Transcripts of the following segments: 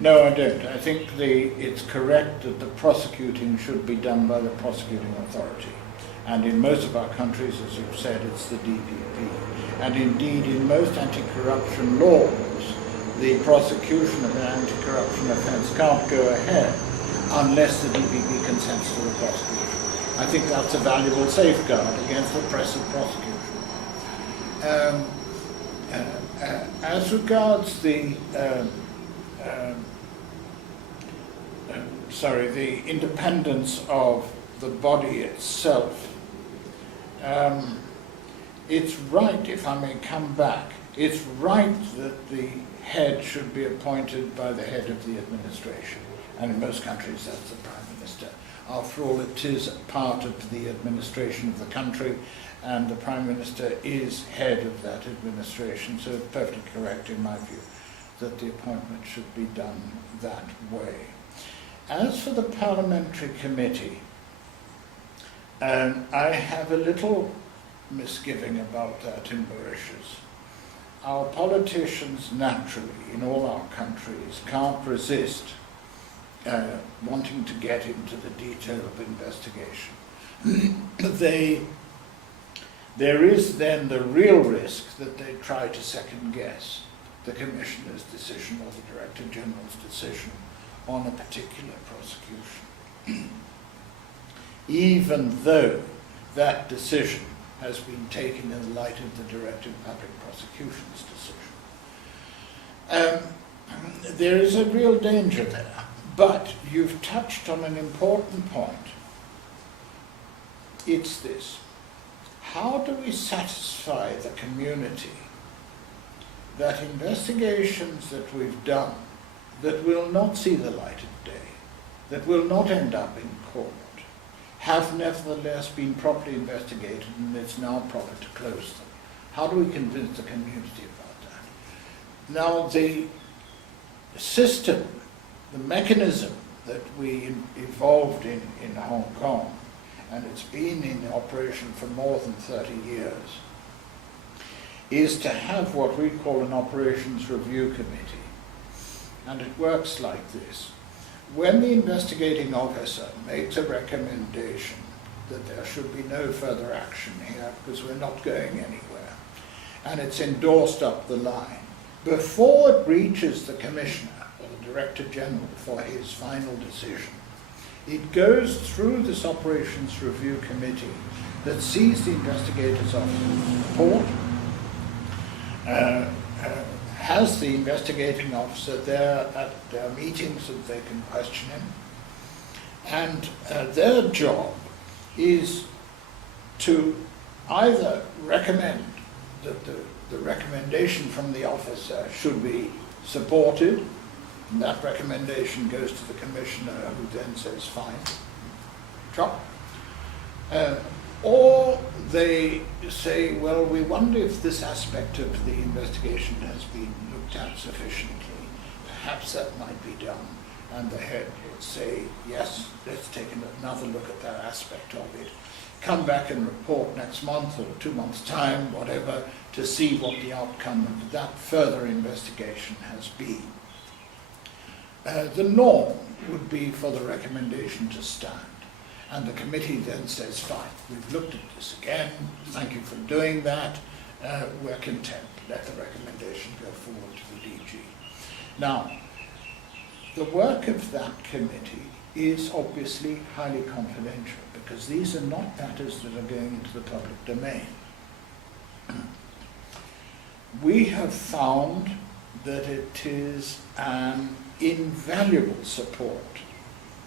No, I don't. I think it's correct that the prosecuting should be done by the prosecuting authority. And in most of our countries, as you've said, it's the DPP. And indeed, in most anti-corruption laws, the prosecution of an anti-corruption offence can't go ahead unless the DPP consents to the prosecution. I think that's a valuable safeguard against oppressive prosecution. As regards the independence of the body itself, it's right, if I may come back, it's right that the head should be appointed by the head of the administration, and in most countries that's the Prime Minister. After all, it is part of the administration of the country, and the Prime Minister is head of that administration, so it's perfectly correct in my view that the appointment should be done that way. As for the parliamentary committee, I have a little misgiving about that in Mauritius. Our politicians naturally, in all our countries, can't resist wanting to get into the detail of investigation. There is then the real risk that they try to second guess the Commissioner's decision or the Director General's decision on a particular prosecution, even though that decision has been taken in the light of the Director of Public Prosecution's decision. There is a real danger there, but you've touched on an important point. It's this: how do we satisfy the community that investigations that we've done that will not see the light of day, that will not end up in court, have nevertheless been properly investigated and it's now proper to close them? How do we convince the community about that? Now, the system, the mechanism that we evolved in Hong Kong, and it's been in operation for more than 30 years, is to have what we call an Operations Review Committee. And it works like this. When the investigating officer makes a recommendation that there should be no further action here because we're not going anywhere, and it's endorsed up the line, before it reaches the Commissioner or the Director General for his final decision, it goes through this Operations Review Committee that sees the investigator's officer's report, has the investigating officer there at their meetings so that they can question him, and their job is to either recommend that the recommendation from the officer should be supported, and that recommendation goes to the Commissioner, who then says, fine, chop. Or they say, well, we wonder if this aspect of the investigation has been looked at sufficiently. Perhaps that might be done. And the head would say, yes, let's take another look at that aspect of it. Come back and report next month or 2 months' time, whatever, to see what the outcome of that further investigation has been. The norm would be for the recommendation to stand. And the committee then says, fine, we've looked at this again, thank you for doing that, we're content, let the recommendation go forward to the DG. Now, the work of that committee is obviously highly confidential because these are not matters that are going into the public domain. We have found that it is an invaluable support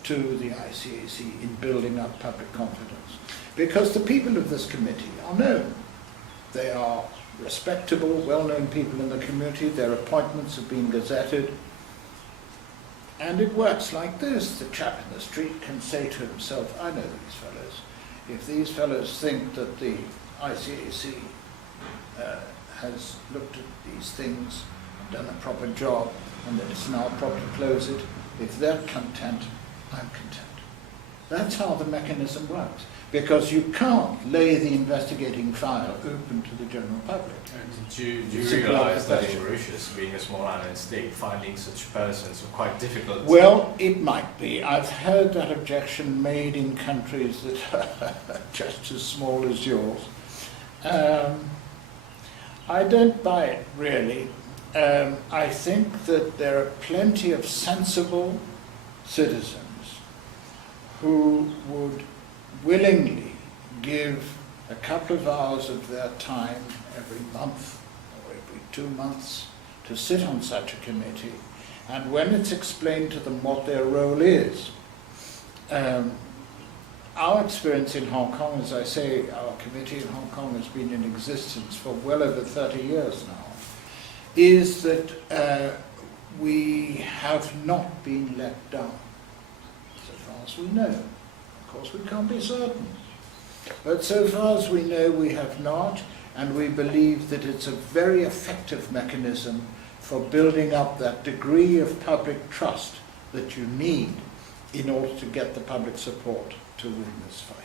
to the ICAC in building up public confidence, because the people of this committee are known. They are respectable, well-known people in the community, their appointments have been gazetted, and it works like this. The chap in the street can say to himself, I know these fellows. If these fellows think that the ICAC has looked at these things, done a proper job, and that it's now proper to close it, if they're content, I'm content. That's how the mechanism works. Because you can't lay the investigating file open to the general public. Do you realise that in Mauritius, being a small island state, finding such persons are quite difficult? Well, it might be. I've heard that objection made in countries that are just as small as yours. I don't buy it, really. I think that there are plenty of sensible citizens who would willingly give a couple of hours of their time every month or every 2 months to sit on such a committee, and when it's explained to them what their role is, our experience in Hong Kong, as I say, our committee in Hong Kong has been in existence for well over 30 years now, is that we have not been let down, so far as we know. Of course, we can't be certain. But so far as we know, we have not, and we believe that it's a very effective mechanism for building up that degree of public trust that you need in order to get the public support to win this fight.